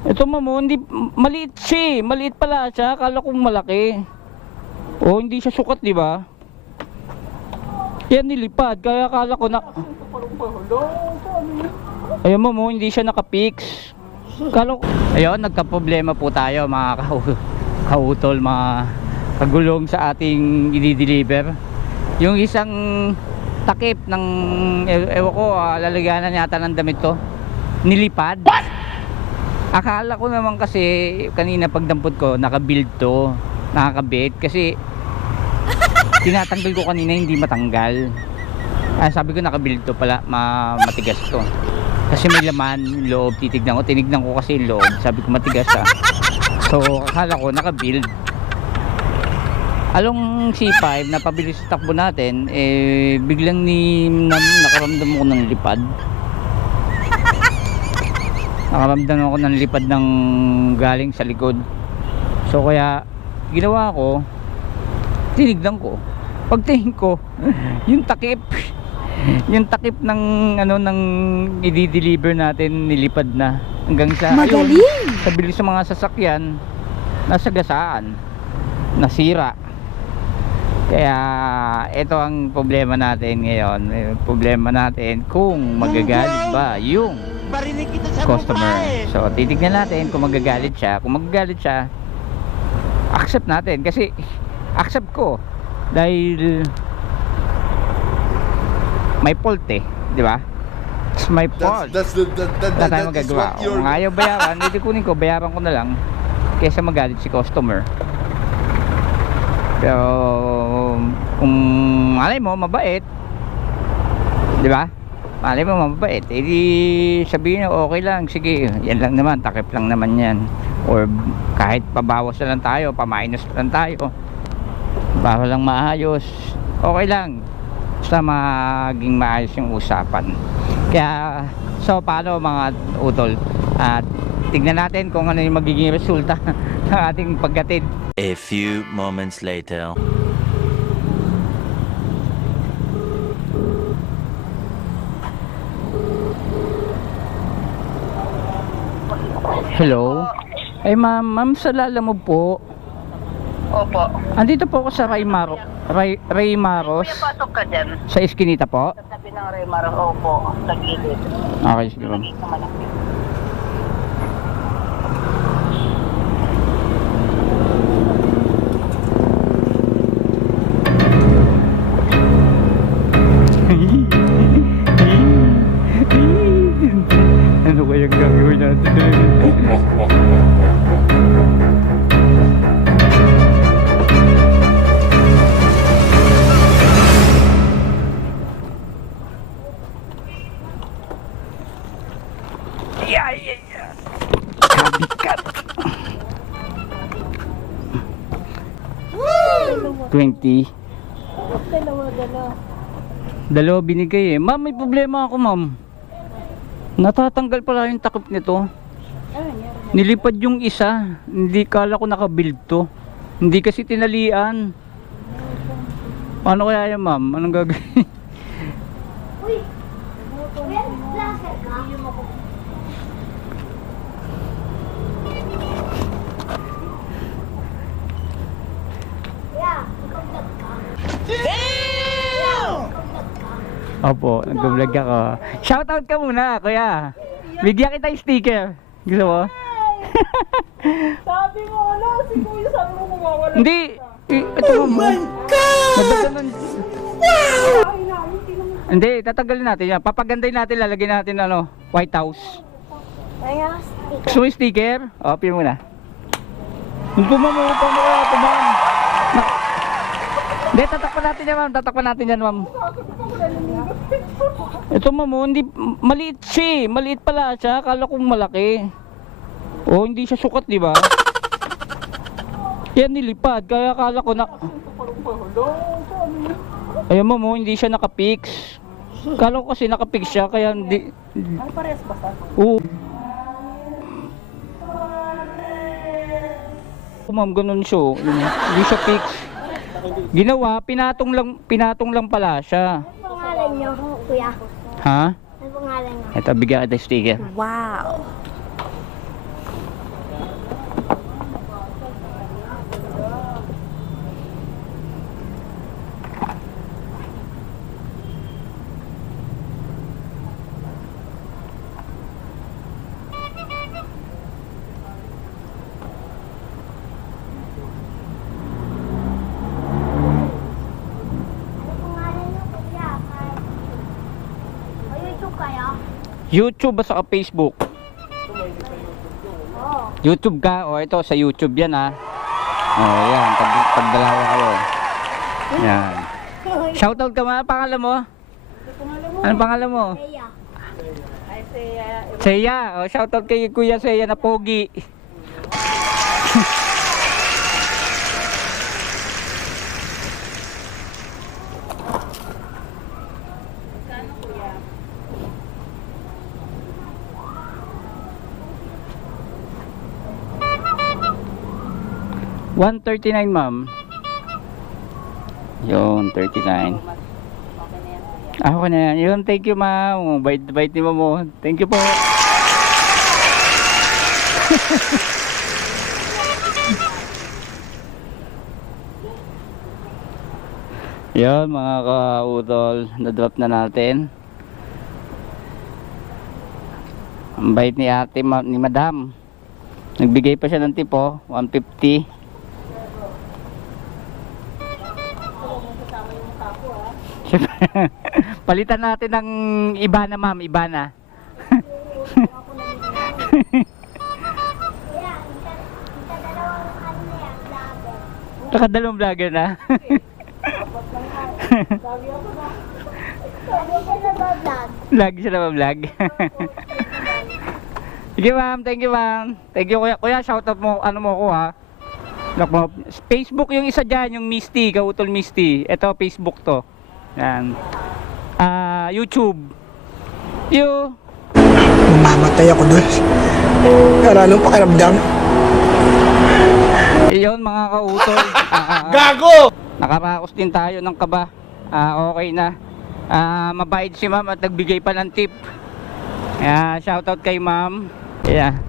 Ito ma'am, hindi maliit siya, maliit pala siya, akala kong malaki. Oh, hindi siya sukat, di ba? Yan nilipad, kaya akala ko na. Ayun ma'am, hindi siya naka-fix. Ayun, nagka-problema po tayo mga kautol, mga kagulong sa ating i-deliver. Yung isang takip ng ewan ko, lalagyanan yata ng damit to, nilipad. What? Akala ko naman kasi kanina pagdampot ko naka-build to, nakakabit kasi tinatanggal ko kanina hindi matanggal. Sabi ko naka-build to pala, matigas to. Kasi may laman yung loob, tinignan ko kasi yung loob, sabi ko matigas siya. So akala ko naka-build. Along C5 na pabilis sa takbo natin, biglang nakaramdam ko ng lipad. Nakaramdam ako ng lipad ng galing sa likod. So kaya ginawa ko, tinignan ko. Pagtingin ko, yung takip ng ng i-deliver natin nilipad na hanggang sa magaling. Ayun, sa bilis ng mga sasakyan, nasagasaan, nasira. Kaya ito ang problema natin ngayon. Problema natin kung magagalit ba yung customer. So titignan natin kung magagalit siya. Kung magagalit siya, accept natin. Kasi accept ko dahil may fault di ba? It's my fault. Wala tayong magagawa. Kung ayaw bayaran, hindi kunin ko, bayaran ko na lang kaysa magalit si customer. Pero kung malay mo mabait, di ba? Malay mo mabait, edi sabihin nyo okay lang, sige, yan lang naman, takip lang naman yan. Or kahit pabawas na lang tayo, pa-minus na lang tayo, para lang maayos, okay lang, basta maging maayos yung usapan. Kaya so paano mga utol, at tignan natin kung ano yung magiging resulta ng ating paggatid. A few moments later. Hello? Ay ma'am, sa Lala mo po. Opo. Andito po ako sa Raymaros. Kuya, pasok ka dyan. Sa Eskinita po? Sa tabi ng Raymaros, opo. Sa gilid. Okay, sige ma'am. Sa malaki. Ano kayang gagawin natin? Kabikat. 20. Dalawa binigay Ma'am, may problema ako ma'am. Natatanggal pala yung takip nito. Nilipad yung isa. Hindi, kala ko naka-build to. Hindi kasi tinalian. Paano kaya yan ma'am? Anong gagawin? Opo, nag-vlog ako. Shoutout ka muna, kuya. Bigyan kita yung sticker. Gusto mo? Sabi mo si Kuya, sabi mo mawawala. Hindi. Ito mo. Oh my God! Hindi, tatanggalin natin yan. Papagandahin natin, lalagyan natin White House. Gusto mo yung sticker? O, pili mo na. Hindi mo mawawala kaya ito, ma'am. Hindi, tatakpan natin yan, ma'am. Tatakpan natin yan, ma'am. Ito, ma'am, hindi, maliit siya. Maliit pala siya. Akala kong malaki. Oh, hindi siya sukat, di ba? Yan nilipad, kaya akala ko na. Ayun ma'am, hindi siya naka-fix. Akala ko kasi naka-fix siya, kaya hindi. Ay, parehas ba sa? Oo. Ma'am, ganun siya. Hindi siya fix. Ginawa, pinatong lang pala siya. Ano pangalan niyo, Kuya? Ha? Ano pangalan niyo? Ito, bigyan kita sticker. Wow. YouTube ba sa Facebook? YouTube ka? O ito, sa YouTube yan ha. O yan, pagdalawa kayo. Yan. Shoutout ka mga pangalan mo? Anong pangalan mo? Seya. O, shoutout kay Kuya Seya na pogi. $139 ma'am. Yun, 39. Ako na yan. Yun, thank you ma'am. Bait ni mo. Thank you po. Yun mga kautol, na-drop na natin. Ang bait ni ate, ni madam. Nagbigay pa siya ng tip, oh, 150. Palitan natin ng Ibana ma'am, Ibana. Nakadalawang vlogger na. Lagi siya na vlog. Sige ma'am, thank you ma'am. Thank you kuya. Kuya, shoutout mo, ano mo ko ha. Look mo. Facebook yung isa dyan, yung Misty, Kautol Misty. Ito, Facebook to. Yan. YouTube. Mamatay ako doon. Para anong pakiramdam? Iyon mga kautol. Gago! Nakaraos din tayo ng kaba. Okay na. Mabait si ma'am at nagbigay pa ng tip. Shoutout kay ma'am. Yeah.